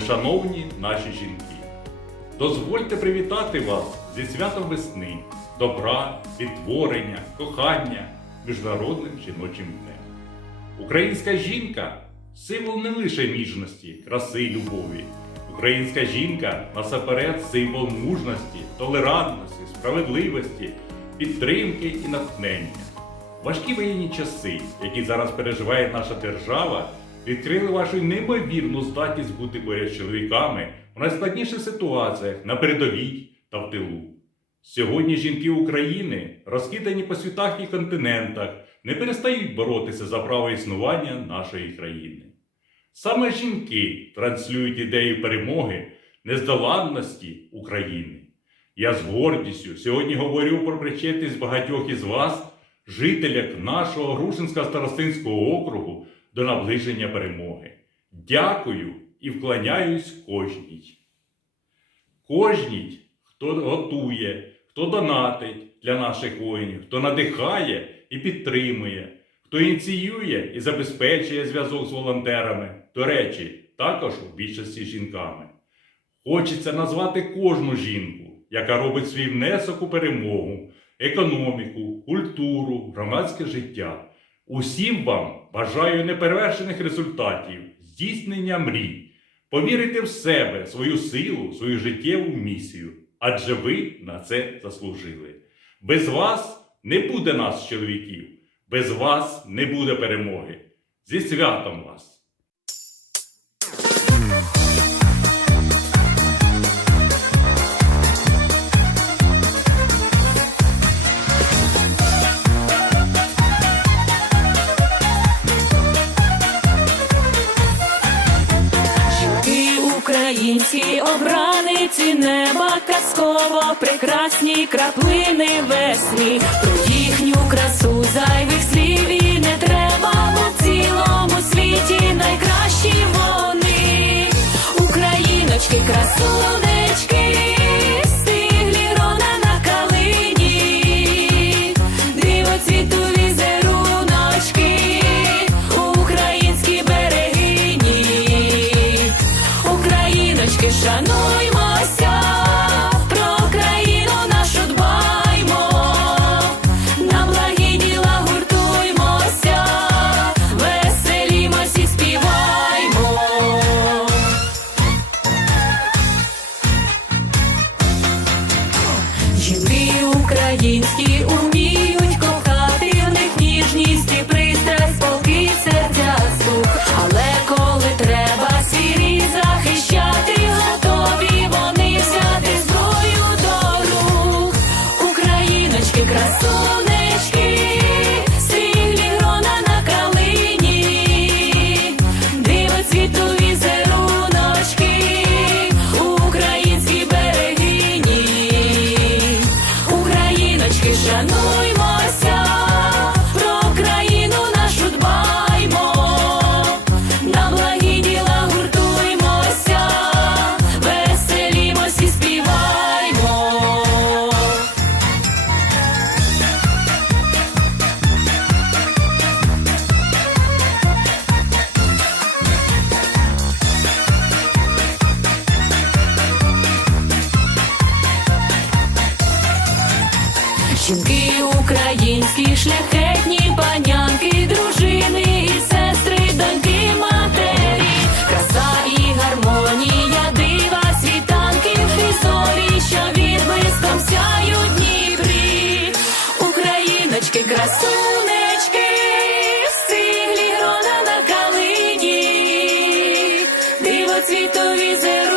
шановні наші жінки. Дозвольте привітати вас зі святом весни, добра, відтворення, кохання, Міжнародним жіночим днем. Українська жінка символ не лише ніжності, краси й любові. Українська жінка насаперед символ мужності, толерантності, справедливості, підтримки і натхнення. Важкі воєнні часи, які зараз переживає наша держава, відкрили вашу неймовірну здатність бути поряд чоловіками у найскладніших ситуаціях на передовій та в тилу. Сьогодні жінки України, розкидані по світах і континентах, не перестають боротися за право існування нашої країни. Саме жінки транслюють ідею перемоги, нездоланності України. Я з гордістю сьогодні говорю про причетність багатьох із вас, жителях нашого Грушинського старостинського округу, до наближення перемоги. Дякую і вклоняюсь кожній. Кожній, хто готує, хто донатить для наших воїнів, хто надихає і підтримує, хто ініціює і забезпечує зв'язок з волонтерами, до речі, також у більшості жінками. Хочеться назвати кожну жінку, яка робить свій внесок у перемогу, економіку, культуру, громадське життя. Усім вам бажаю неперевершених результатів, здійснення мрій, повірити в себе, свою силу, свою життєву місію, адже ви на це заслужили. Без вас не буде нас, чоловіків, без вас не буде перемоги. Зі святом вас! Казково прекрасні краплини весні. Про їхню красу зайвих слів Ooh, Жінки українські, шляхетні панянки, дружини і сестри, доньки, матері, краса і гармонія, дива, світанки, зорі, що відблиском сяють Дніпрі, україночки, красунечки, стиглі грона на калині, диво цвітові зеру.